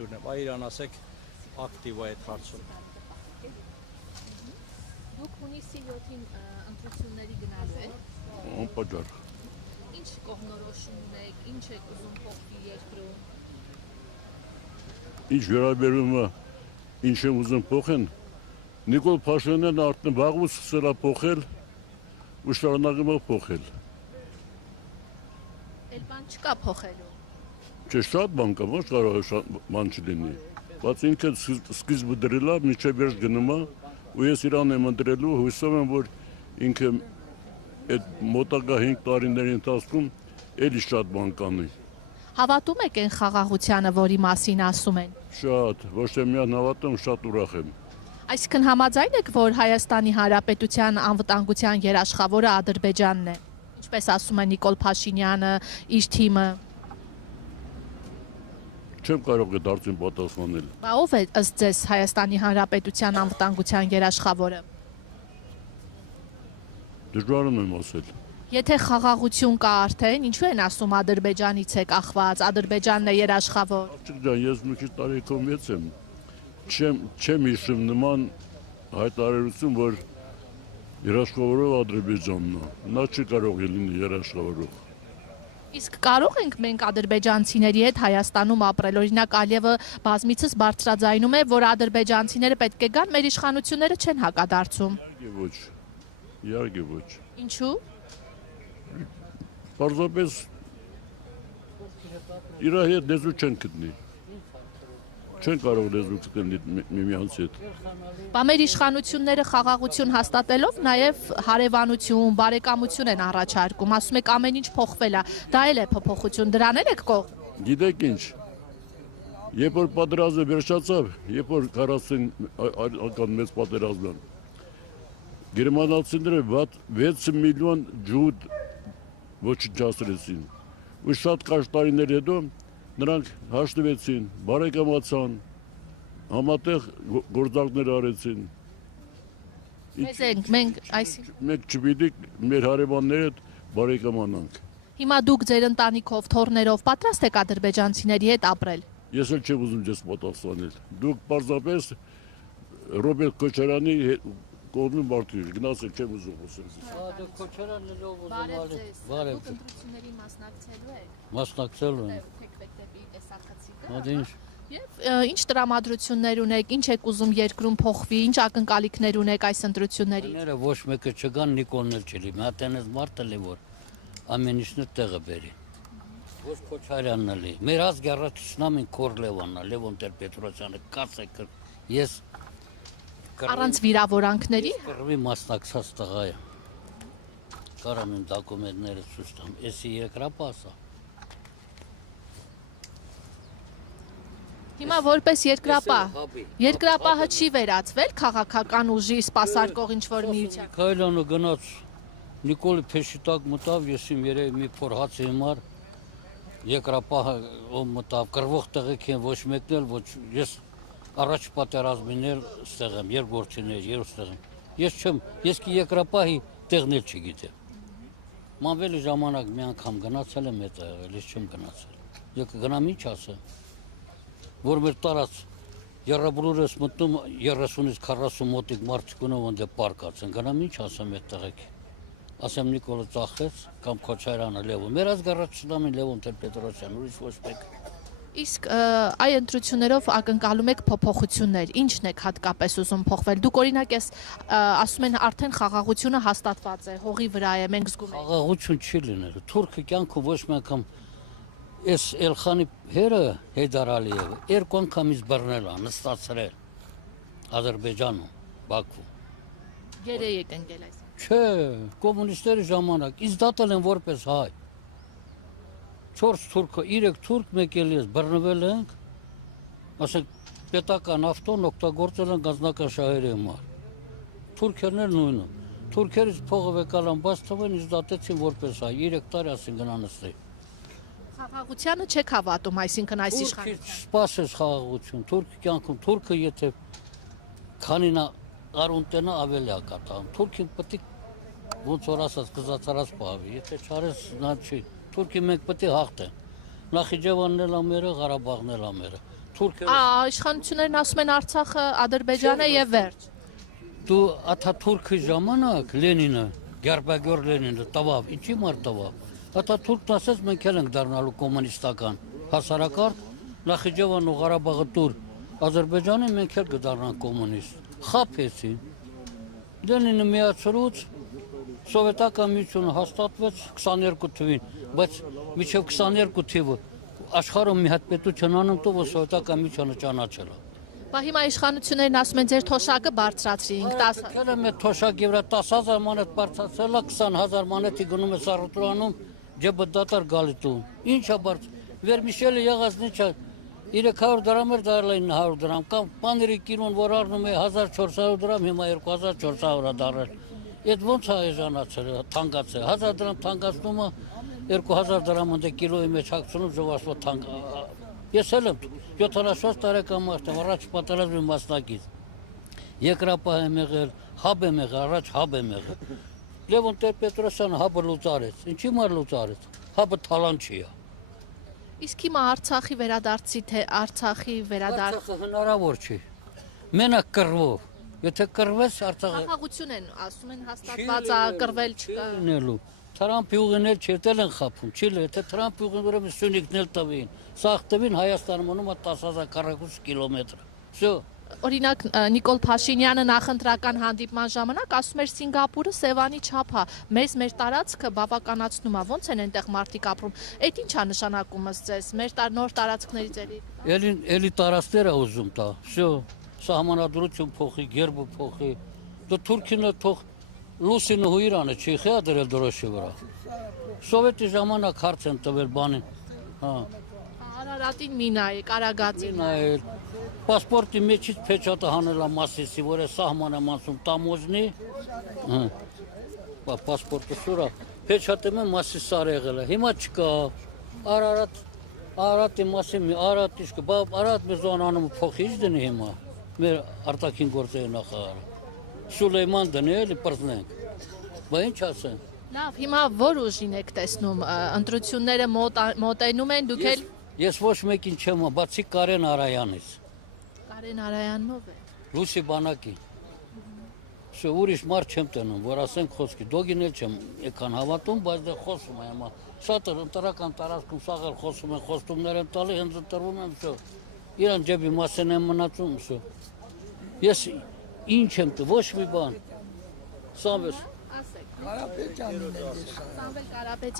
Իրան ասեք ակտիվ է այդ հարցում։ Դուք հունիսի 7-ին ընտրությունների գնալու եք։ Անպատճառ։ Ինչ կողմնորոշում ունեք, ինչ եք ուզում փոխվի երկրում։ Ինչ վերաբերում է ինչ եմ ուզում փոխեն, Նիկոլ Փաշինյանն արդեն վաղուց սկսել է փոխել ու շարունակում է փոխել։ Էլ բան չկա փոխելու։ Չէ, շատ բան կա, ոչ կարող է շատ բան չլինի։ Բայց ինքը սկիզբը դրել է, մինչև վերջ գնում է, ու ես իրան եմ ընտրելու, հույսով եմ, որ ինքը այդ մոտակա 5 տարիների ընթացքում էլի շատ բան կանի։ Հավատում եք այն խաղաղությանը, որի մասին ասում են։ Շատ, ոչ թե միայն հավատում, շատ ուրախ եմ։ Այսինքն համաձայն եք, որ Հայաստանի Հանրապետության անվտանգության երաշխավորը Ադրբեջանն է։ Ինչպես ասում է Նիկոլ Փաշինյանը, իր թիմը։ Չեմ կարող այդ հարցին պատասխանել։ Բա ով է ըստ ձեզ Հայաստանի Հանրապետության անվտանգության երաշխավորը։ Դժվարում եմ ասել։ Եթե խաղաղություն կա արդեն, ինչու են ասում Ադրբեջանից է կախված, Ադրբեջանն է երաշխավոր։ Աղջիկ ջան, ես մի քիչ տարիքով մեծ եմ։ Չեմ հիշում նման հայտարարություն, որ երաշխավորով Ադրբեջանն է։ Նա չի կարող է լինի երաշխավորող։ Իսկ կարող ենք մենք ադրբեջանցիների հետ Հայաստանում ապրել, օրինակ Ալիևը բազմիցս բարձրաձայնում է, որ ադրբեջանցիները պետք է գան, մեր իշխանությունները չեն հակադարձում։ Իհարկե ոչ։ Իհարկե ոչ։ Ինչու։ Պարզապես իր հետ լեզու չեն գտնի։ Չեն կարող լեզու գտնել միմյանց հետ։ Բա մեր իշխանությունները խաղաղություն հաստատելով նաև հարևանություն, բարեկամություն են առաջարկում, ասում եք ամեն ինչ փոխվել է, դա էլ է փոփոխություն, դրան եք կողմ։ Գիտեք ինչ, երբ որ պատերազմը վերջացավ, երբ որ 40 մեծ պատերազմն, գերմանացիները 6 միլիոն ջուդ ոչնչացրեցին, ու շատ կարճ տարիներ հետո նրանք հաշտվեցին, բարեկամացան, համատեղ գործարքներ արեցին։ Մենք այսինքն Մենք չպիտի մեր հարևանների հետ բարեկամանանք։ հիմա դուք ձեր ընտանիքով, թոռներով պատրաստ եք ադրբեջանցիների հետ ապրել։ Ես էլ չեմ ուզում ձեզ պատասխանել։ Դուք պարզապես Ռոբերտ Քոչարյանի կողմին մարդու եք, գնացեք չեմ ուզում խոսել։ Քոչարյանն էլ ով ուզում Բարև ալի։ ձեզ։ Բարև Դուք ձեզ։ ընտրություններին մասնակցելու եք։ Մասնակցելու եմ։ Թեքվեք դեպի տեսախցիկը։ Հա ինչ։ Եվ ինչ տրամադրություններ ունեք, ինչ եք ուզում երկրում փոխվի, ինչ ակնկալիքներ ունեք այս ընտրությունների։ Ները ոչ մեկը չգան, Նիկոլն էլ չլի։ Մի հատ այնպես մարդ էլ է, որ ամեն ինչն է տեղը բերի։ Ոչ Քոչարյանն էլի։ Մեր ազգի առաջնամին Կորլևանն է, Լևոն Տեր-Պետրոսյանը, կասեք, ես Առանց վիրավորանքների։ կռվի մասնակցած տղա եմ։ Կարամ իմ դոկումենտները ցույց տամ։ Էսի երկրապահ։ Հիմա որպես երկրապահը չի վերածվել քաղաքական ուժի սպասարկող ինչ-որ միության։ Քայլանը գնաց Նիկոլի փեշիտակ մտավ, ես իմ երևի մի փոր հացի հիմար երկրապահը ով մտավ, կռվող տղեկ են ոչ մեկն էլ, ոչ ես առաջ պատերազմին էլ ստեղ եմ, երկրորդիներ, երրորդեղ եմ։ Ես კი երկրապահի տեղն էլ չգիտեմ։ Մանվելի ժամանակ մի անգամ գնացել եմ այդ եղել, ես չեմ գնացել։ Եկա գնամ ինչ ասեմ։ Որ մեր տարած երրաբրուրս մտնում 30-ից 40 մոտիկ մարդիկ ունով ընդ պարկած են, գնամ ինչ ասեմ այդ տղեկ։ Ասեմ Նիկոլը ծախեց կամ Քոչարյանը Լևոն։ Մեր ազգի առաջնամին Լևոն Տեր-Պետրոսյան, ուրիշ ոչ մեկ։ Իսկ այ ընտրություններով ակնկալում եք փոփոխություններ, ինչն եք հատկապես ուզում փոխվել։ Դուք օրինակ ես ասում են արդեն խաղաղությունը հաստատված է, հողի վրա է, մենք զգում ենք։ Խաղաղություն չի լինելու։ Թուրքը կյանքում ոչ մի անգամ Ես Էլխանի հերը Հեյդար Ալիևը 2 անգամից բռնել է, նստացրել Ադրբեջանում, Բաքվում։ Գերե եք ընկել այս։ Չէ, կոմունիստերի ժամանակ, ինձ դատել են որպես հայ։ 4 թուրքը, 3 թուրք, մեկ էլ ես բռնվել ենք, ասենք պետական ավտոն օգտագործել են գազնական շահերի համար։ Թուրքերն էլ նույնը։ Թուրքերից փողը վեկալան բաց թվեն, ինձ դատեցին որպես հայ, 3 տարի ասին գնա նստի։ Խաղաղությանը չեք հավատում, այսինքն այս իշխանությանը։ Սպասես խաղաղություն, թուրքի կյանքում, թուրքը եթե քանինա արունտենա ավելի ակատան, թուրքին պետք է ոնց որ ասած կզացարած պահվի, եթե չարես նա չի, թուրքի մենք պետք է հաղթեն, Նախիջևանն էլ ամերը, Ղարաբաղն էլ ամերը, Աթաթուրքը Իշխանություններն ասում են Արցախը Ադրբեջան է եւ վերջ։ դու Աթաթուրքի ժամանակ Լենինը, Գերբագոր Լենինը տվավ, ինչի մար տվավ։ Աթաթուրքն ասաց մենք էլ ենք դառնալու կոմունիստական հասարակարգ, Նախիջևանն ու Ղարաբաղը տուր Ադրբեջանը մենք էլ կդառնանք կոմունիստ։ Խաբեցին։ Լենինը միացրուց Սովետական միությունը հաստատվեց 22 թվին, բայց մինչև 22 թիվը աշխարհում մի հատ պետություն անում տու, որ Սովետական միությունը ճանաչել է։ Բա հիմա իշխանություններն ասում են ձեր թոշակը բարձրացրինք 10։ Քելը մեր թոշակի վրա 10,000 մանետ բարձրացել է, 20,000 մանետի գնում է Սարոտրանում, ջեբը դատար գալի տուն։ Ինչա բարձ։ Վերմիշելը եղած ինչա 300 դրամ էր դարել 900 դրամ, կամ պաների կինոն որ առնում է 1400 դրամ, հիմա 2400 է դարել։ Այդ ոնց է էժանացել, թանկացել, 1000 դրամ թանկացնում է, 2000 դրամ ընդ կիլոյի մեջ հագցնում ժողովրդի թանկ։ Ես էլ եմ 74 տարեկան մարդ եմ, առաջ պատերազմի մասնակից։ Երկրապահ եմ եղել, հաբ եմ եղել, առաջ հաբ եմ եղել։ Լևոն Տեր-Պետրոսյանը հաբը լուծարեց։ Ինչի մար լուծարեց։ Հաբը թալանչի է։ Իսկ հիմա Արցախի վերադարձի թե Արցախի վերադարձ Արցախը հնարավոր չի։ Մենակ կռվով։ Եթե կռվես Արցախը խաղաղություն են ասում են հաստատված է կռվել չկա։ լինելու։ Թրամփի ուղինել չետել են խափում, չի լի, եթե Թրամփի ուղին ուրեմն Սյունիքն էլ տվին։ Սաղ տվին Հայաստանը մնում է 10,000 քառակուսի կիլոմետր։ Всё։ Օրինակ Նիկոլ Փաշինյանը նախընտրական հանդիպման ժամանակ ասում էր Սինգապուրը Սևանի չափ է, մեր տարածքը բավականացնում է, ոնց են այնտեղ մարդիկ ապրում։ Այդ ի՞նչ է նշանակում ըստ ձեզ, մեր նոր տարածքներից Էլի տարածքներ է ուզում տա։ Всё, սահմանադրություն փոխի, գերբը փոխի։ Դու Թուրքինը թող Լուսինը ու Իրանը չի խեղդրել դրոշի վրա։ Սովետի ժամանակ հարց են տվել բանին։ Հա։ Արարատին մի նայ, Կարագածին նայել։ Պասպորտի մեջից փեչատը հանել է Մասիսի, որ է սահման եմ անցում Տամոզնի։ Հա։ Պասպորտը սուրա, փեչատը մեն Մասիսար եղել է։ Հիմա չկա։ Արարատի մասին մի Արարատ իշկը, բա Արարատ մեր զոնանում փոխի դնի հիմա։ Մեր արտաքին գործերի նախարարը։ Սուլեյման դնի էլի պրտնենք։ Բա ինչ ասեն։ Լավ, հիմա որ ուժին եք տեսնում, ընտրությունները մոտենում են, դուք էլ Ես ոչ մեկին չեմ, բացի Կարեն Արայանից։ Կարեն Արայանով է։ Լուսի բանակի։ Շո ուրիշ մարդ չեմ տնում, որ ասենք խոսքի, դոգին էլ չեմ եկան հավատում, բայց դե խոսում եմ հիմա։ Շատ ընտրական տարածքում սաղ էլ խոսում են, խոստումներ են տալի, հենց ընտրվում եմ, շո։ Իրան ջեբի մասեն եմ մնացում, շո։ Ես ինչ եմ տու, ոչ մի բան։ Սամվել Ասեք։ Կարապետյանին են դեսան։ Սամվել Կարապետյան